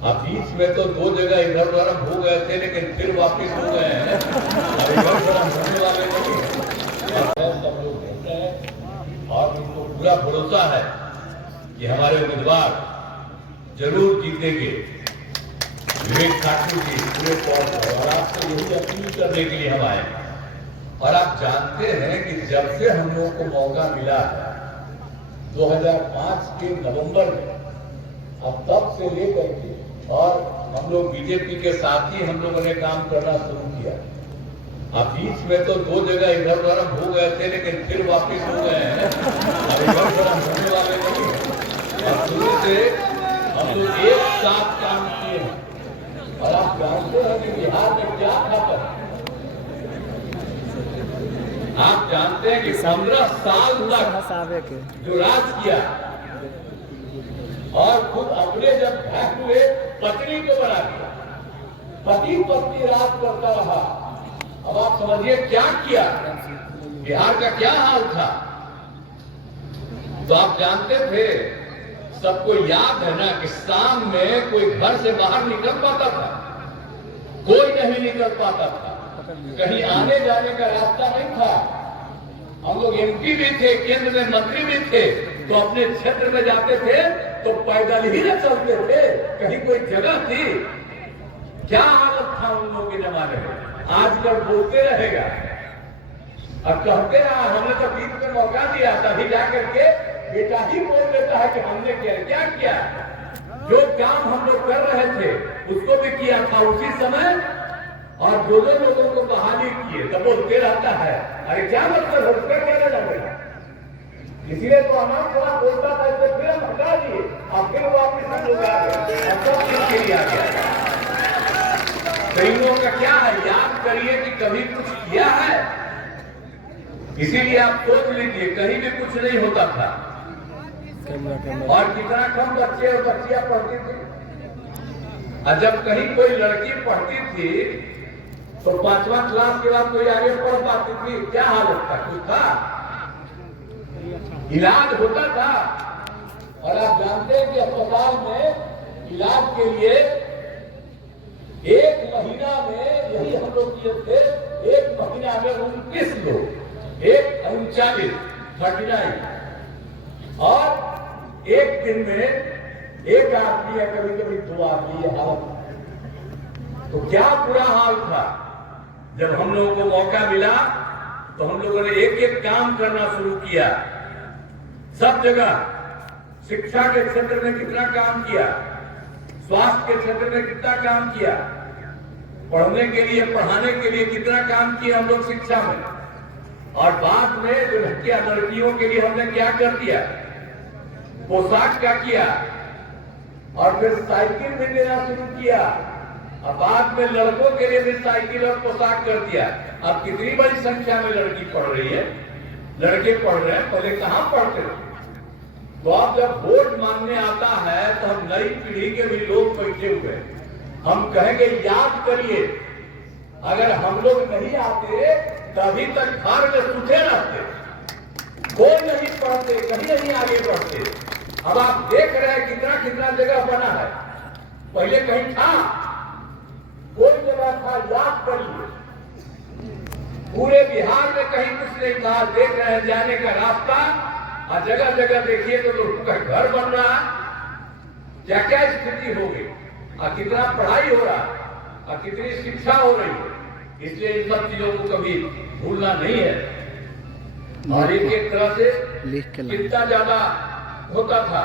अब बीच में तो 2 जगह इधर उधर हो गए थे, लेकिन फिर वापस हो गए हैं। अब इधर उधर होने वाले नहीं हैं। सब लोग घूम रहे हैं और उनको पूरा भरोसा है कि हमारे उम्मीदवार जरूर जीतेंगे। विवेक ठाकुर जी पूरे तौर पर, और आपसे यही अपील करने के लिए हम आए। और आप जानते हैं कि जब से हम लोगों को मौका मिला है 2005 के नवंबर में, अब तब से लेकर के, और हम लोग बीजेपी के साथ ही हम लोगों ने काम करना शुरू किया। अब बीच में तो 2 जगह इधर उधर हो गए थे, लेकिन फिर वापस हो गए हैं। अब इधर उधर होने वाले नहीं हैं। और शुरू से हम लोग एक साथ काम किए हैं। और आप जानते हैं कि बिहार में क्या था। आप जानते हैं कि 15 साल तक जो राज किया और खुद अपने जब भैंस हुए पत्नी को बना दिया, पति पत्नी राज करता रहा। अब आप समझिए क्या किया, बिहार का क्या हाल था। तो आप जानते थे, सबको याद है ना कि शाम में कोई घर से बाहर निकल पाता था, कोई नहीं निकल पाता था, कहीं आने जाने का रास्ता नहीं था। हम लोग एमपी भी थे, केंद्र में मंत्री भी थे, तो अपने क्षेत्र में जाते थे तो पैदल ही न चलते थे, कहीं कोई जगह थी। क्या हालत था उन लोगों के जमाने में। आजकल बोलते रहेगा और कहते रहा, हमने तो बीच में मौका दिया, तभी जाकर के बेटा ही बोल देता है कि हमने क्या किया। जो काम हम लोग कर रहे थे उसको भी किया था उसी समय, और जो लोगों को बहाली किए तब बोलते रहता है, अरे क्या मतलब है, उसका क्या लगेगा। इसलिए तो हमारा थोड़ा बोलता था, इससे फिर हम हटा दिए, अब फिर वापिस हम लोग आ गए, अब सब चीज के लिए आ गया। कई लोगों का क्या है, याद करिए कि कभी कुछ किया है। इसीलिए आप सोच लीजिए, कहीं भी कुछ नहीं होता था। और कितना कम बच्चे और बच्चियां पढ़ती थी। और जब कहीं कोई लड़की पढ़ती थी तो 5वां क्लास के बाद कोई आगे पढ़ पाती थी। क्या हालत था, कुछ था, इलाज होता था। और आप जानते हैं कि अस्पताल में इलाज के लिए 1 महीना में, यही हम लोग किए थे, 1 महीना में 29 लोग, 39 और 1 दिन में 1 आदमी या कभी कभी 2 आदमी, ये हालत। तो क्या बुरा हाल था। जब हम लोगों को मौका मिला तो हम लोगों ने एक एक काम करना शुरू किया। सब जगह शिक्षा के क्षेत्र में कितना काम किया, स्वास्थ्य के क्षेत्र में कितना काम किया, पढ़ने के लिए पढ़ाने के लिए कितना काम किया हम लोग शिक्षा में। और बाद में जो लड़कियों के लिए हमने क्या कर दिया, पोशाक का किया, और फिर साइकिल भी देना शुरू किया। अब बाद में लड़कों के लिए भी साइकिल और पोशाक कर दिया। अब कितनी बड़ी संख्या में लड़की पढ़ रही है, लड़के पढ़ रहे हैं, पहले कहां पढ़ते थे। तो अब जब वोट मांगने आता है तो हम नई पीढ़ी के भी लोग बैठे हुए हैं, हम कहेंगे याद करिए, अगर हम लोग नहीं आते तभी तक घर में सूखे रहते, कोई नहीं पढ़ते, कहीं नहीं आगे बढ़ते। अब आप देख रहे हैं कितना कितना जगह बना है, पहले कहीं था, कोई जगह था, याद करिए। पूरे बिहार में कहीं कुछ नहीं था। देख रहे हैं जाने का रास्ता, और जगह जगह देखिए तो लोगों का घर बन रहा, क्या क्या स्थिति हो गई, और कितना पढ़ाई हो रहा, और कितनी शिक्षा हो रही है। इसलिए इन सब चीजों को कभी भूलना नहीं है। और एक एक तरह से कितना ज्यादा होता था।